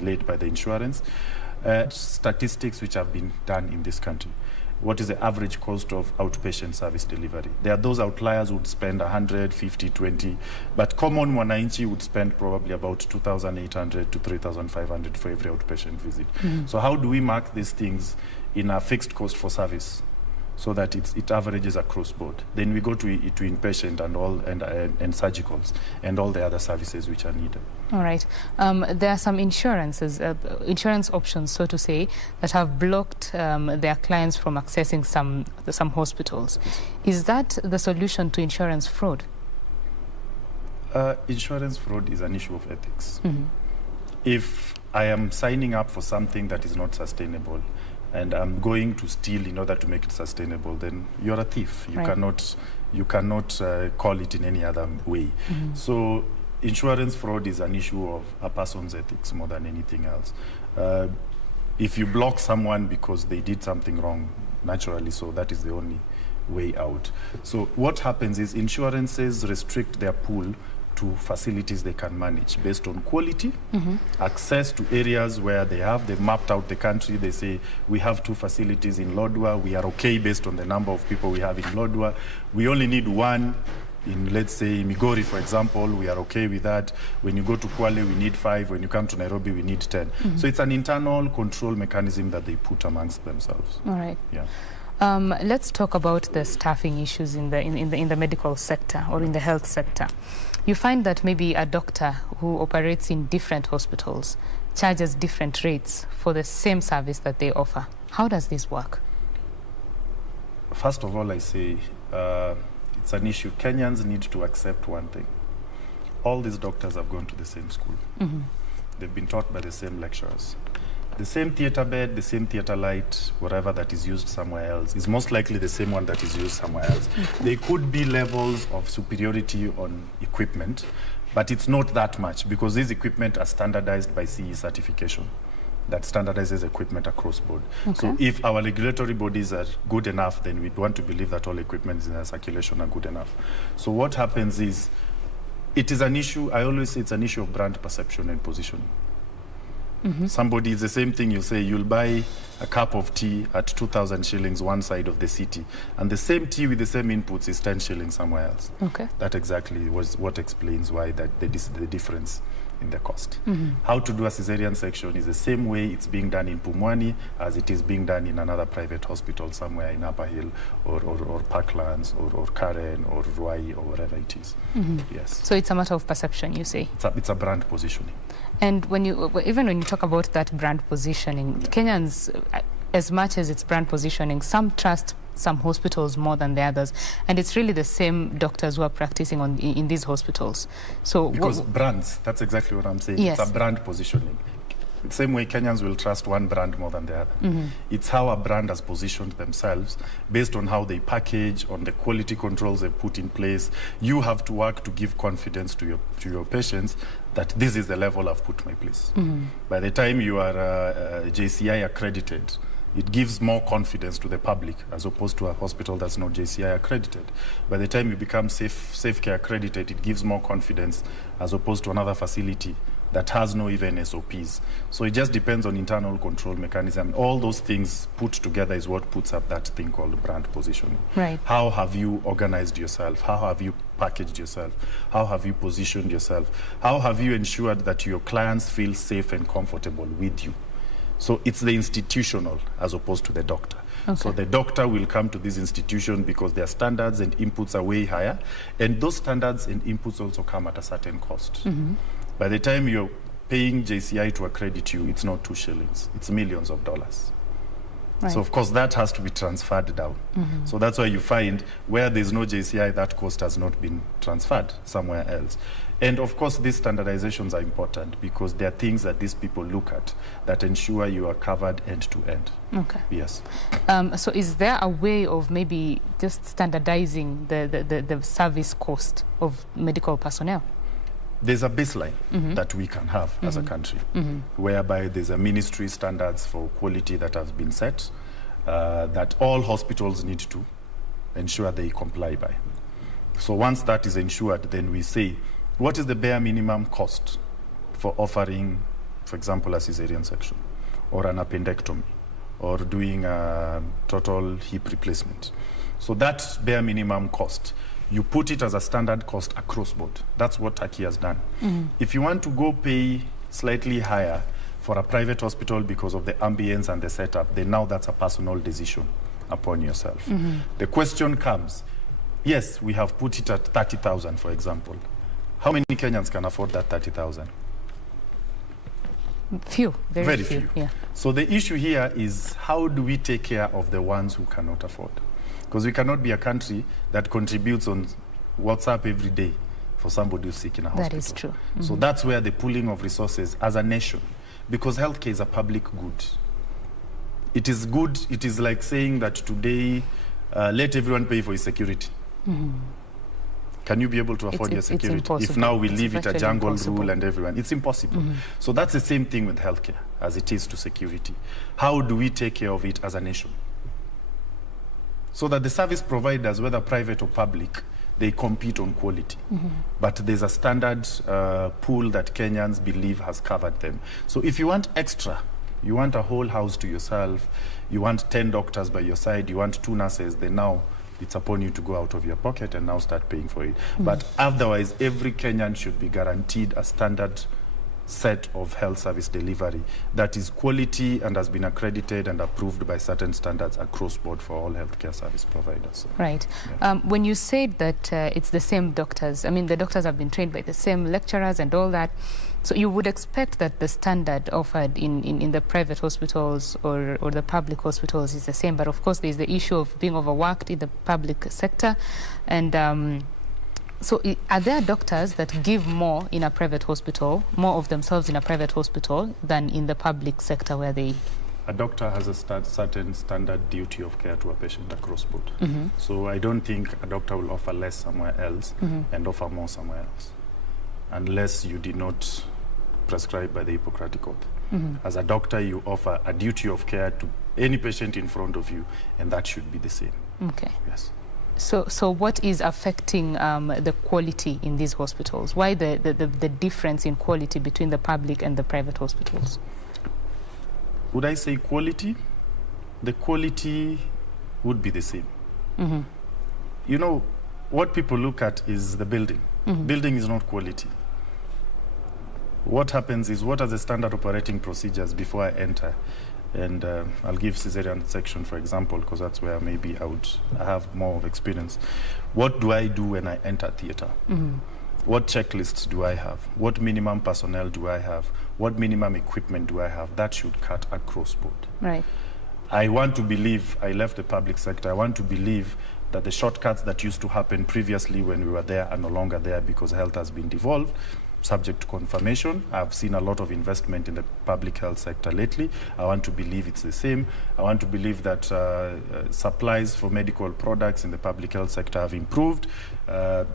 delayed by the insurance. Statistics which have been done in this country. What is the average cost of outpatient service delivery? There are those outliers who would spend 150, 20, but common mwananchi would spend probably about 2,800 to 3,500 for every outpatient visit. So how do we mark these things in a fixed cost for service so that it averages across board? Then we go to inpatient and surgicals and all the other services which are needed. All right. There are some insurance options, so to say, that have blocked their clients from accessing some hospitals. Is that the solution to insurance fraud? Insurance fraud is an issue of ethics. If I am signing up for something that is not sustainable and I'm going to steal in order to make it sustainable, then you're a thief. You cannot call it in any other way. So insurance fraud is an issue of a person's ethics more than anything else. If you block someone because they did something wrong, naturally, so that is the only way out. So what happens is insurances restrict their pool to facilities they can manage based on quality, access to areas where they've mapped out the country. They say, we have 2 facilities in Lodwar. We are okay based on the number of people we have in Lodwar. We only need 1 in, let's say, Migori, for example. We are okay with that. When you go to Kwale, we need 5. When you come to Nairobi, we need 10. So it's an internal control mechanism that they put amongst themselves. All right. Yeah. Let's talk about the staffing issues in the medical sector or in the health sector. You find that maybe a doctor who operates in different hospitals charges different rates for the same service that they offer. How does this work? First of all, I say it's an issue. Kenyans need to accept one thing. All these doctors have gone to the same school. They've been taught by the same lecturers. The same theater bed, the same theater light, whatever that is used somewhere else, is most likely the same one that is used somewhere else. There could be levels of superiority on equipment, but it's not that much because these equipment are standardized by CE certification that standardizes equipment across board. So if our regulatory bodies are good enough, then we'd want to believe that all equipment in circulation are good enough. So what happens is, it is an issue, I always say it's an issue of brand perception and positioning. Somebody, it's the same thing. You say you'll buy a cup of tea at 2,000 shillings one side of the city, and the same tea with the same inputs is 10 shillings somewhere else. That exactly was what explains why the difference in the cost. How to do a cesarean section is the same way it's being done in Pumwani as it is being done in another private hospital somewhere in Upper Hill or Parklands or Karen or Ruai or wherever it is. Yes. So it's a matter of perception, you say? It's a brand positioning. And even when you talk about that brand positioning, Kenyans, as much as it's brand positioning, some trust some hospitals more than the others, and it's really the same doctors who are practicing in these hospitals. So because brands, that's exactly what I'm saying. Yes. It's a brand positioning. The same way Kenyans will trust one brand more than the other. It's how a brand has positioned themselves based on how they package, on the quality controls they put in place. You have to work to give confidence to your patients that this is the level I've put my place. By the time you are JCI accredited, it gives more confidence to the public as opposed to a hospital that's not JCI accredited. By the time you become Safe Care accredited, it gives more confidence as opposed to another facility that has no even SOPs. So it just depends on internal control mechanism. All those things put together is what puts up that thing called brand positioning. Right. How have you organized yourself? How have you packaged yourself? How have you positioned yourself? How have you ensured that your clients feel safe and comfortable with you? So it's the institutional as opposed to the doctor. So the doctor will come to this institution because their standards and inputs are way higher, and those standards and inputs also come at a certain cost. By the time you're paying JCI to accredit you, it's not 2 shillings, it's millions of dollars. Right. So of course that has to be transferred down. So that's why you find where there's no JCI, that cost has not been transferred somewhere else. And of course these standardizations are important because there are things that these people look at that ensure you are covered end to end. Yes. So is there a way of maybe just standardizing the service cost of medical personnel? There's a baseline that we can have as a country, whereby there's a ministry standards for quality that has been set, that all hospitals need to ensure they comply by. So once that is ensured, then we say, what is the bare minimum cost for offering for example, a cesarean section, or an appendectomy, or doing a total hip replacement. So that bare minimum cost, you put it as a standard cost across board. That's what Turkey has done. If you want to go pay slightly higher for a private hospital because of the ambience and the setup, then now that's a personal decision upon yourself. The question comes, yes, we have put it at 30,000, for example. How many Kenyans can afford that 30,000? Few, very few. Yeah. So the issue here is, how do we take care of the ones who cannot afford? Because we cannot be a country that contributes on WhatsApp every day for somebody who's sick in a hospital. That is true. So that's where the pooling of resources as a nation, because healthcare is a public good. It is good. It is like saying that today, let everyone pay for his security. Can you be able to afford your security if now we leave it a jungle rule and everyone? It's impossible. So that's the same thing with healthcare as it is to security. How do we take care of it as a nation? So that the service providers, whether private or public, they compete on quality. But there's a standard pool that Kenyans believe has covered them. So if you want extra, you want a whole house to yourself, you want 10 doctors by your side, you want 2 nurses, then now it's upon you to go out of your pocket and now start paying for it. But otherwise, every Kenyan should be guaranteed a standard set of health service delivery that is quality and has been accredited and approved by certain standards across board for all healthcare service providers. Right. Yeah. When you said that it's the same doctors, I mean, the doctors have been trained by the same lecturers and all that, so you would expect that the standard offered in the private hospitals or the public hospitals is the same, but of course there's the issue of being overworked in the public sector. And so are there doctors that give more in a private hospital, more of themselves in a private hospital than in the public sector where they... A doctor has a certain standard duty of care to a patient across board. So I don't think a doctor will offer less somewhere else and offer more somewhere else, unless you did not prescribe by the Hippocratic Oath. As a doctor, you offer a duty of care to any patient in front of you, and that should be the same. Okay. Yes. So what is affecting the quality in these hospitals? Why the difference in quality between the public and the private hospitals? Would I say quality? The quality would be the same. You know, what people look at is the building. Building is not quality. What happens is, what are the standard operating procedures before I enter? And I'll give cesarean section, for example, because that's where maybe I have more of experience. What do I do when I enter theater? What checklists do I have? What minimum personnel do I have? What minimum equipment do I have? That should cut across board. Right. I want to believe, I left the public sector, I want to believe that the shortcuts that used to happen previously when we were there are no longer there because health has been devolved. Subject to confirmation. I've seen a lot of investment in the public health sector lately. I want to believe it's the same. I want to believe that supplies for medical products in the public health sector have improved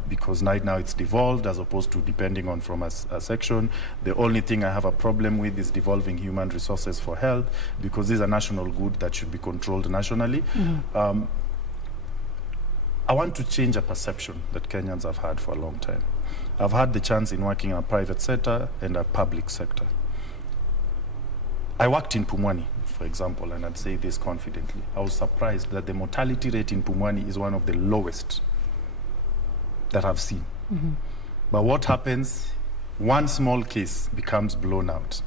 because right now it's devolved as opposed to depending on from a section. The only thing I have a problem with is devolving human resources for health, because this is a national good that should be controlled nationally. I want to change a perception that Kenyans have had for a long time. I've had the chance in working in a private sector and a public sector. I worked in Pumwani, for example, and I'd say this confidently. I was surprised that the mortality rate in Pumwani is one of the lowest that I've seen. But what happens, one small case becomes blown out.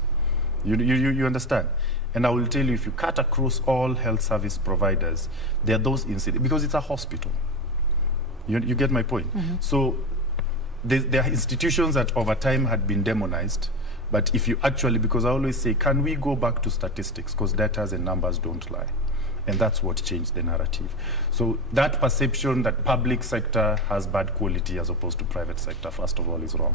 You understand? And I will tell you, if you cut across all health service providers, there are those incidents, because it's a hospital. You get my point? So there are institutions that over time had been demonized, but if you actually, because I always say, can we go back to statistics, because data and numbers don't lie, and that's what changed the narrative. So that perception that public sector has bad quality as opposed to private sector, first of all, is wrong.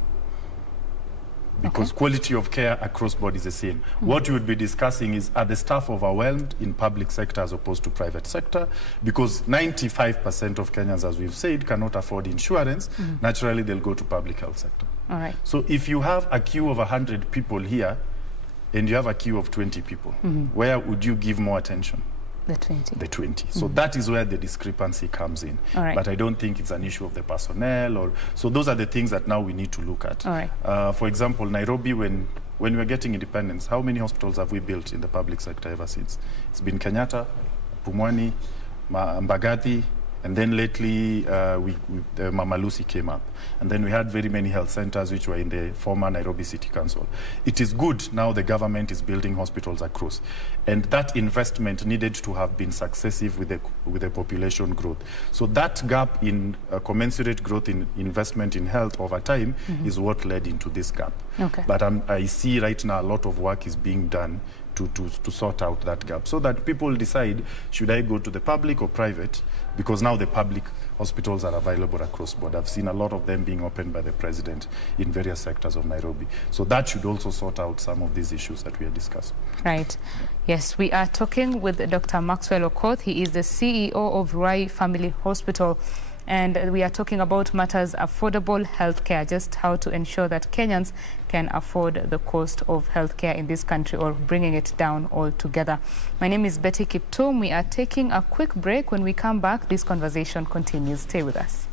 Because quality of care across board is the same. What we would be discussing is, are the staff overwhelmed in public sector as opposed to private sector? Because 95% of Kenyans, as we've said, cannot afford insurance. Naturally, they'll go to public health sector. All right. So if you have a queue of 100 people here and you have a queue of 20 people, where would you give more attention? The 20. The 20. So that is where the discrepancy comes in. All right. But I don't think it's an issue of the personnel. So those are the things that now we need to look at. All right. For example, Nairobi, when when we were getting independence, how many hospitals have we built in the public sector ever since? It's been Kenyatta, Pumwani, Mbagathi, and then lately Mama Lucy came up. And then we had very many health centers which were in the former Nairobi City Council. It is good now the government is building hospitals across. And that investment needed to have been successive with the population growth. So that gap in commensurate growth in investment in health over time is what led into this gap. Okay. But I see right now a lot of work is being done to sort out that gap so that people decide, should I go to the public or private? Because now the public hospitals are available across board. I've seen a lot of them being opened by the president in various sectors of Nairobi. So that should also sort out some of these issues that we are discussing. Right. Yes, we are talking with Dr. Maxwell Okoth. He is the CEO of Ruai Family Hospital. And we are talking about matters affordable healthcare, just how to ensure that Kenyans can afford the cost of healthcare in this country or bringing it down altogether. My name is Betty Kiptum. We are taking a quick break. When we come back, this conversation continues. Stay with us.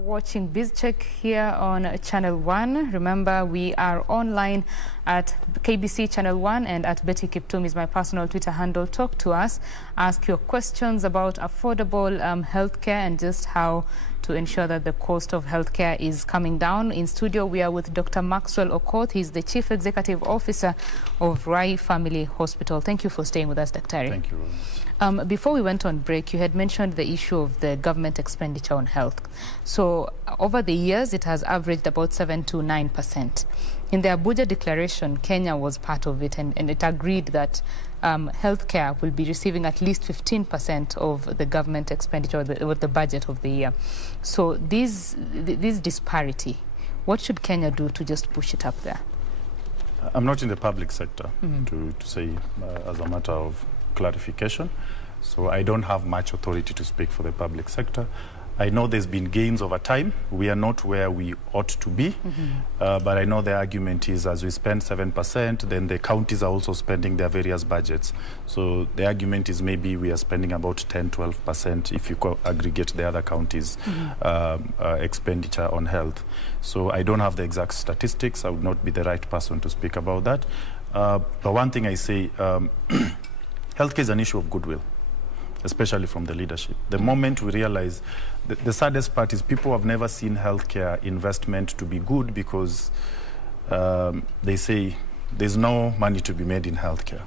Watching BizCheck here on Channel 1. Remember, we are online at KBC Channel 1 and at Betty Kiptum is my personal Twitter handle. Talk to us, ask your questions about affordable healthcare and just how to ensure that the cost of healthcare is coming down. In studio, we are with Dr. Maxwell Okoth. He's the Chief Executive Officer of Ruai Family Hospital. Thank you for staying with us, Dr. Thank you. Before we went on break, you had mentioned the issue of the government expenditure on health. So over the years, it has averaged about 7 to 9%. In the Abuja Declaration, Kenya was part of it, and it agreed that healthcare will be receiving at least 15% of the government expenditure or the budget of the year. So this disparity, what should Kenya do to just push it up there? I'm not in the public sector, to say as a matter of clarification. So I don't have much authority to speak for the public sector. I know there's been gains over time. We are not where we ought to be, but I know the argument is as we spend 7%, then the counties are also spending their various budgets. So the argument is maybe we are spending about 10, 12% if you aggregate the other counties' expenditure on health. So I don't have the exact statistics. I would not be the right person to speak about that. But one thing I say, healthcare is an issue of goodwill, especially from the leadership. The moment we realize, the saddest part is people have never seen healthcare investment to be good because they say there's no money to be made in healthcare.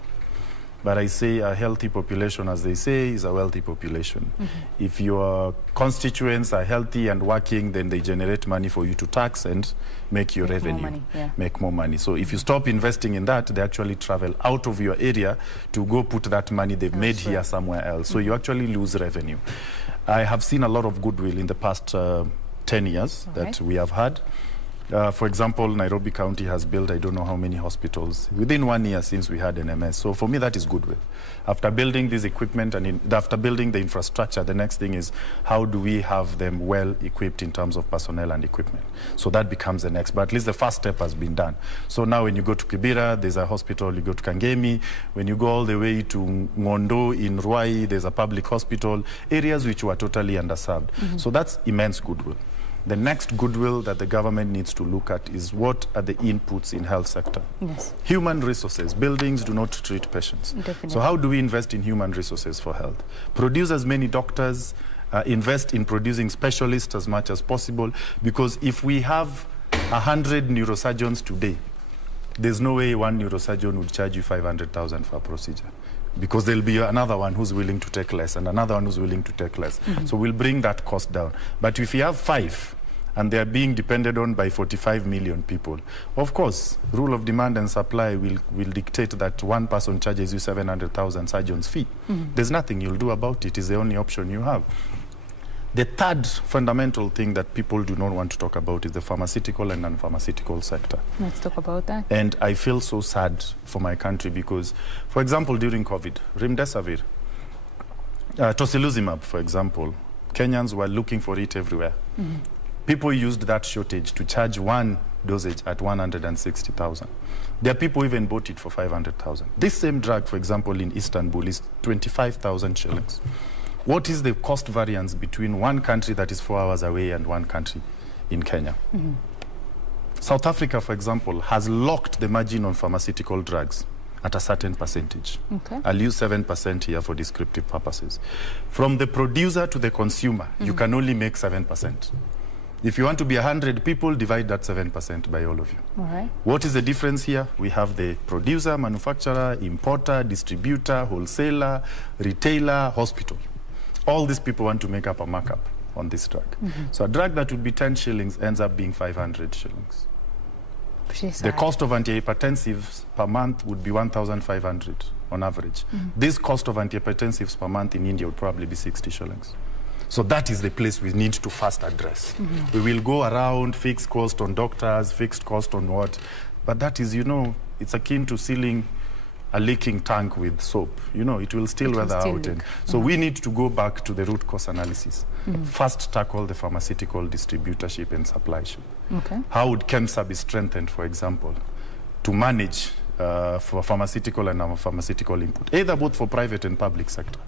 But I say a healthy population, as they say, is a wealthy population. If your constituents are healthy and working, then they generate money for you to tax and make your revenue, make more money. So if you stop investing in that, they actually travel out of your area to go put that money they've made here somewhere else. So you actually lose revenue. I have seen a lot of goodwill in the past 10 years that we have had. For example, Nairobi County has built I don't know how many hospitals within 1 year since we had NMS. So for me, that is goodwill. After building this equipment and after building the infrastructure, the next thing is how do we have them well equipped in terms of personnel and equipment? So that becomes the next. But at least the first step has been done. So now when you go to Kibera, there's a hospital. You go to Kangemi. When you go all the way to Ngondo in Ruai, there's a public hospital. Areas which were totally underserved. So that's immense goodwill. The next goodwill that the government needs to look at is what are the inputs in health sector. Human resources. Buildings do not treat patients. So how do we invest in human resources for health? Produce as many doctors, invest in producing specialists as much as possible, because if we have 100 neurosurgeons today, there's no way one neurosurgeon would charge you 500,000 for a procedure, because there'll be another one who's willing to take less and another one who's willing to take less. So we'll bring that cost down. But if you have 5 and they're being depended on by 45 million people, of course, rule of demand and supply will dictate that one person charges you 700,000 surgeon's fee. There's nothing you'll do about it. It's the only option you have. The third fundamental thing that people do not want to talk about is the pharmaceutical and non-pharmaceutical sector. Let's talk about that. And I feel so sad for my country because, for example, during COVID, remdesivir, tocilizumab, for example, Kenyans were looking for it everywhere. People used that shortage to charge one dosage at 160,000. There are people even bought it for 500,000. This same drug, for example, in Istanbul is 25,000 shillings. What is the cost variance between one country that is 4 hours away and one country in Kenya? South Africa, for example, has locked the margin on pharmaceutical drugs at a certain percentage. I'll use 7% here for descriptive purposes. From the producer to the consumer, you can only make 7%. If you want to be 100 people, divide that 7% by all of you. All right. What is the difference here? We have the producer, manufacturer, importer, distributor, wholesaler, retailer, hospital. All these people want to make up a markup on this drug. So a drug that would be 10 shillings ends up being 500 shillings. The cost of antihypertensives per month would be 1,500 on average. This cost of antihypertensives per month in India would probably be 60 shillings. So that is the place we need to first address. We will go around, fixed cost on doctors, fixed cost on what, but that is, you know, it's akin to sealing a leaking tank with soap. You know, it will still weather out. And so we need to go back to the root cause analysis. First, tackle the pharmaceutical distributorship and supplyship. How would KEMSA be strengthened, for example, to manage for pharmaceutical and non-pharmaceutical input, either both for private and public sector?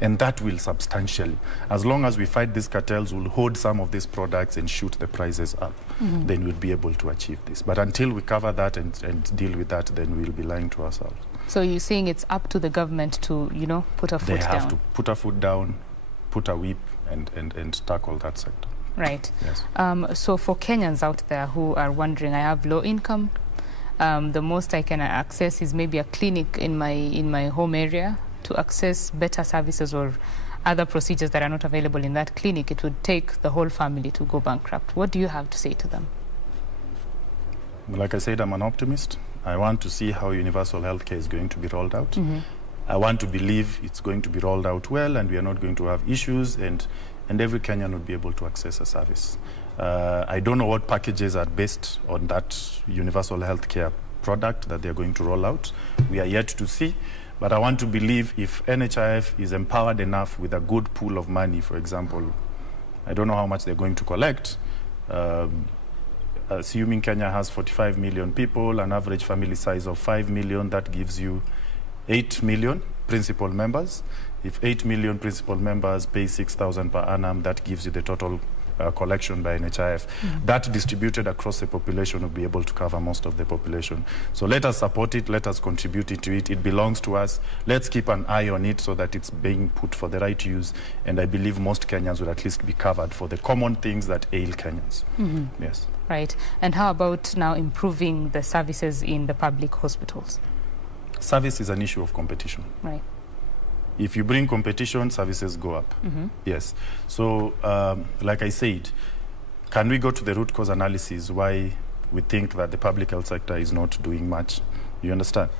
And that will substantially, as long as we fight these cartels, we'll hold some of these products and shoot the prices up, then we'll be able to achieve this. But until we cover that and deal with that, then we'll be lying to ourselves. So you're saying it's up to the government to, you know, put a foot down? They have to put a foot down, put a whip, and tackle that sector. Right. Yes. So for Kenyans out there who are wondering, I have low income, the most I can access is maybe a clinic in my home area. To access better services or other procedures that are not available in that clinic, it would take the whole family to go bankrupt. What do you have to say to them? Like I said, I'm an optimist. I want to see how universal healthcare is going to be rolled out. I want to believe it's going to be rolled out well and we are not going to have issues and every Kenyan would be able to access a service. I don't know what packages are based on that universal healthcare product that they're going to roll out. We are yet to see. But I want to believe if NHIF is empowered enough with a good pool of money, for example, I don't know how much they're going to collect. Assuming Kenya has 45 million people, an average family size of 5 million, that gives you 8 million principal members. If 8 million principal members pay 6,000 per annum, that gives you the total collection by NHIF. That distributed across the population will be able to cover most of the population. So let us support it, let us contribute to it. It belongs to us. Let's keep an eye on it so that it's being put for the right use. And I believe most Kenyans will at least be covered for the common things that ail Kenyans. Yes. Right. And how about now improving the services in the public hospitals? Service is an issue of competition. Right. If you bring competition, services go up. Yes. So, like I said, can we go to the root cause analysis why we think that the public health sector is not doing much? You understand?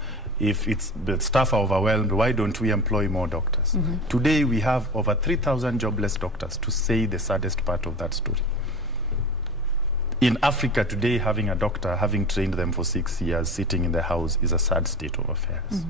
If it's the staff are overwhelmed, why don't we employ more doctors? Today, we have over 3,000 jobless doctors, to say the saddest part of that story. In Africa today, having a doctor, having trained them for 6 years, sitting in the house is a sad state of affairs.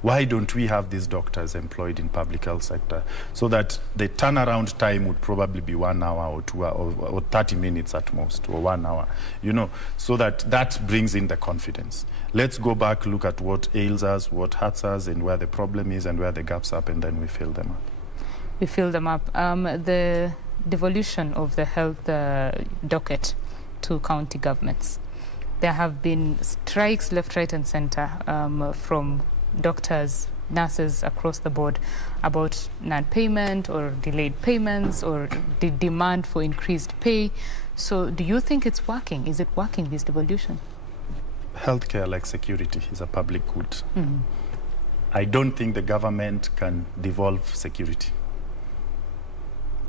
Why don't we have these doctors employed in public health sector so that the turnaround time would probably be 1 hour or 2 hours or 30 minutes at most, or 1 hour, you know, so that brings in the confidence. Let's go back, look at what ails us, what hurts us, and where the problem is and where the gaps are, and then we fill them up. We fill them up. The devolution of the health docket to county governments. There have been strikes left, right, and center from doctors, nurses across the board about non-payment or delayed payments or the demand for increased pay. So do you think it's working? Is it working, this devolution? Healthcare, like security, is a public good. I don't think the government can devolve security.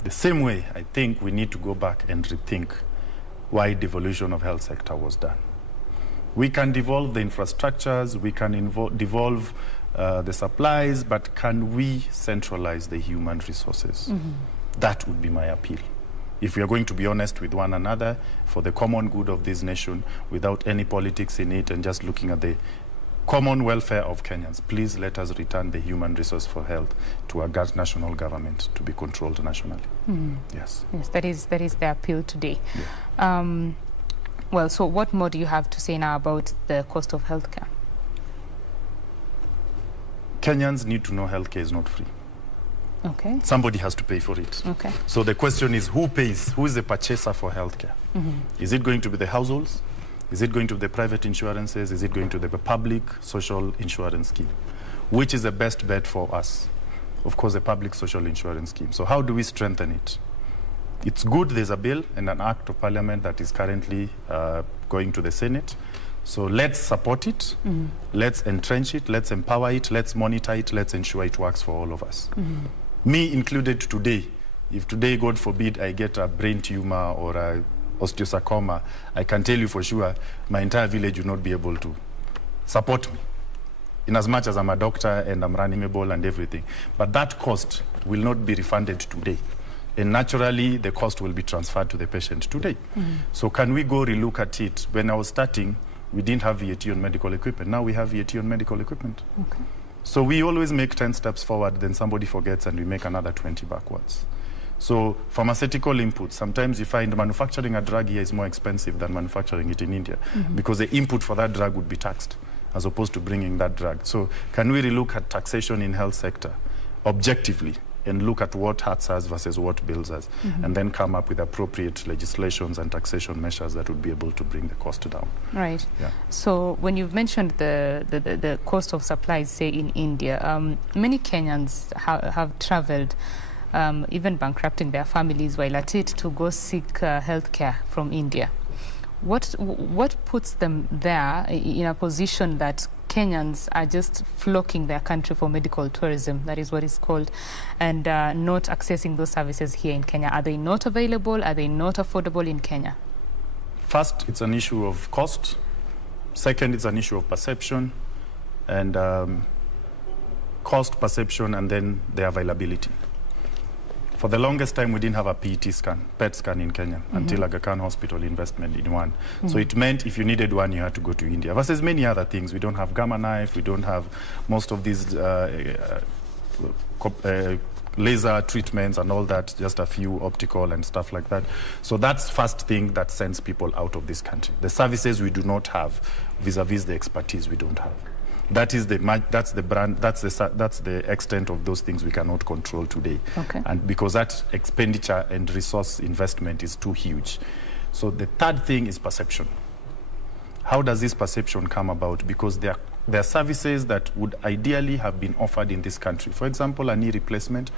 The same way, I think we need to go back and rethink why devolution of health sector was done. We can devolve the infrastructures, we can devolve the supplies, but can we centralize the human resources? That would be my appeal. If we are going to be honest with one another for the common good of this nation, without any politics in it and just looking at the common welfare of Kenyans, please let us return the human resource for health to our national government to be controlled nationally. Yes. Yes, that is the appeal today. Yeah. Well, so what more do you have to say now about the cost of healthcare? Kenyans need to know healthcare is not free. Okay. Somebody has to pay for it. Okay. So the question is, who pays? Who is the purchaser for healthcare? Is it going to be the households? Is it going to be the private insurances? Is it going to be the public social insurance scheme? Which is the best bet for us? Of course, the public social insurance scheme. So how do we strengthen it? It's good there's a bill and an act of parliament that is currently going to the Senate. So let's support it, let's entrench it, let's empower it, let's monitor it, let's ensure it works for all of us. Me included today. If today, God forbid, I get a brain tumor or a osteosarcoma, I can tell you for sure my entire village will not be able to support me, in as much as I'm a doctor and I'm running a ball and everything. But that cost will not be refunded today. And naturally, the cost will be transferred to the patient today. So can we go relook at it? When I was starting, we didn't have VAT on medical equipment. Now we have VAT on medical equipment. Okay. So we always make 10 steps forward, then somebody forgets and we make another 20 backwards. So pharmaceutical inputs, sometimes you find manufacturing a drug here is more expensive than manufacturing it in India because the input for that drug would be taxed as opposed to bringing that drug. So can we relook at taxation in health sector objectively and look at what hurts us versus what builds us, and then come up with appropriate legislations and taxation measures that would be able to bring the cost down. Right. Yeah. So when you've mentioned the cost of supplies, say in India, many Kenyans have traveled, even bankrupting their families while at it, to go seek health care from India. What puts them there in a position that Kenyans are just flocking their country for medical tourism, that is what it's called, and not accessing those services here in Kenya? Are they not available? Are they not affordable in Kenya? First, it's an issue of cost. Second, it's an issue of perception. And cost, perception, and then the availability. For the longest time, we didn't have a PET scan in Kenya until Aga Khan Hospital investment in one. So it meant if you needed one, you had to go to India. Versus many other things. We don't have gamma knife. We don't have most of these laser treatments and all that, just a few optical and stuff like that. So that's first thing that sends people out of this country. The services we do not have vis-a-vis the expertise we don't have. That's the brand, that's the extent of those things we cannot control today. Okay. And because that expenditure and resource investment is too huge. So the third thing is perception. How does this perception come about? Because there are services that would ideally have been offered in this country. For example, a knee replacement,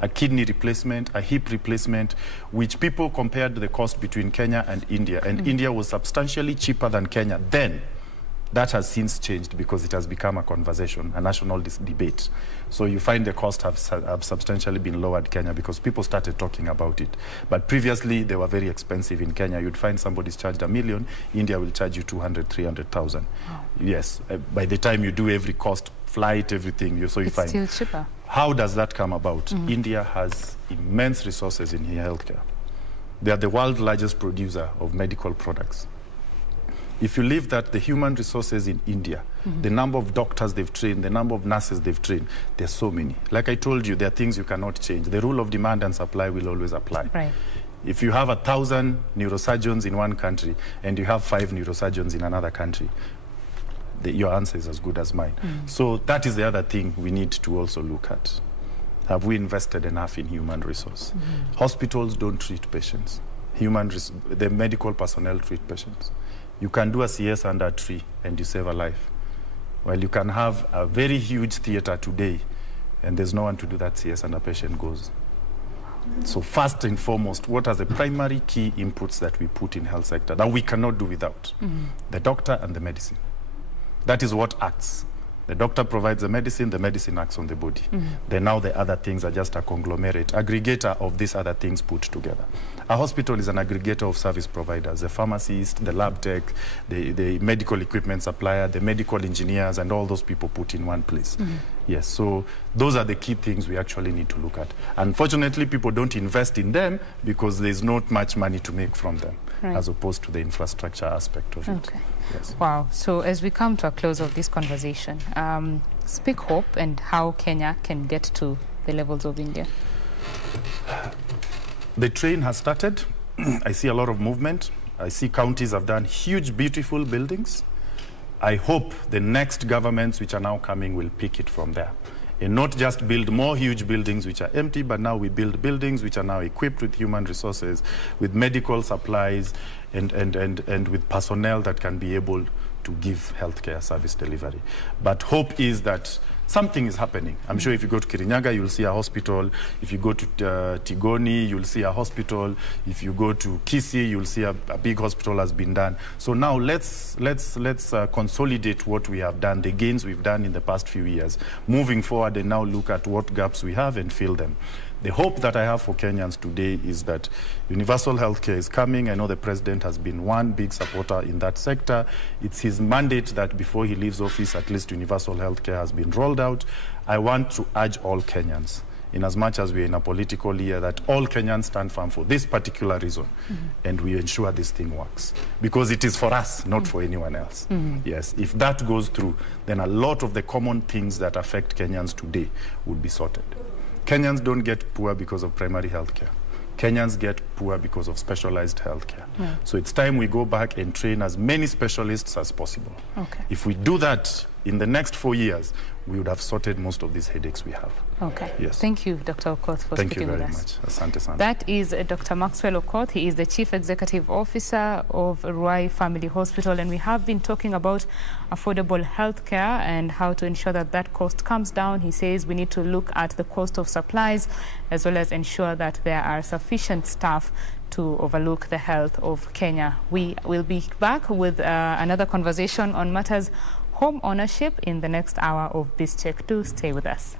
a kidney replacement, a hip replacement, which people compared the cost between Kenya and India. And India was substantially cheaper than Kenya then. That has since changed because it has become a conversation, a national debate. So you find the costs have substantially been lowered Kenya because people started talking about it. But previously, they were very expensive in Kenya. You'd find somebody's charged $1 million. India will charge you 200,000, 300,000. Wow. Yes. By the time you do every cost, flight, everything, so you find. It's still cheaper. How does that come about? India has immense resources in healthcare. They are the world's largest producer of medical products. If you leave that, the human resources in India, the number of doctors they've trained, the number of nurses they've trained, there's so many. Like I told you, there are things you cannot change. The rule of demand and supply will always apply. Right. If you have 1,000 neurosurgeons in one country and you have 5 neurosurgeons in another country, your answer is as good as mine. So that is the other thing we need to also look at. Have we invested enough in human resource? Hospitals don't treat patients. The medical personnel treat patients. You can do a CS under a tree and you save a life. Well, you can have a very huge theater today and there's no one to do that CS and a patient goes. So first and foremost, what are the primary key inputs that we put in health sector that we cannot do without? The doctor and the medicine. That is what acts. The doctor provides the medicine acts on the body. Then now the other things are just a conglomerate, aggregator of these other things put together. A hospital is an aggregator of service providers, the pharmacist, the lab tech, the medical equipment supplier, the medical engineers, and all those people put in one place. Yes, so those are the key things we actually need to look at. Unfortunately, people don't invest in them because there's not much money to make from them, as opposed to the infrastructure aspect of it. Yes. Wow. So as we come to a close of this conversation, speak hope and how Kenya can get to the levels of India. The train has started. I see a lot of movement. I see counties have done huge, beautiful buildings. I hope the next governments which are now coming will pick it from there. And not just build more huge buildings which are empty, but now we build buildings which are now equipped with human resources, with medical supplies, and with personnel that can be able to give healthcare service delivery. But hope is that something is happening. I'm sure if you go to Kirinyaga, you'll see a hospital. If you go to Tigoni, you'll see a hospital. If you go to Kisii, you'll see a big hospital has been done. So now let's consolidate what we have done, the gains we've done in the past few years, moving forward and now look at what gaps we have and fill them. The hope that I have for Kenyans today is that universal healthcare is coming. I know the president has been one big supporter in that sector. It's his mandate that before he leaves office, at least universal healthcare has been rolled out. I want to urge all Kenyans, in as much as we're in a political year, that all Kenyans stand firm for this particular reason, and we ensure this thing works. Because it is for us, not for anyone else. Yes, if that goes through, then a lot of the common things that affect Kenyans today would be sorted. Kenyans don't get poor because of primary health care. Kenyans get poor because of specialized health care. So it's time we go back and train as many specialists as possible. If we do that in the next 4 years, we would have sorted most of these headaches we have. Yes. Thank you, Dr. Okoth, for speaking with us. Thank you very much. Asante sana. That is Dr. Maxwell Okoth. He is the Chief Executive Officer of Ruai Family Hospital, and we have been talking about affordable health care and how to ensure that that cost comes down. He says we need to look at the cost of supplies as well as ensure that there are sufficient staff to overlook the health of Kenya. We will be back with another conversation on matters home ownership in the next hour of BizCheck. Do stay with us.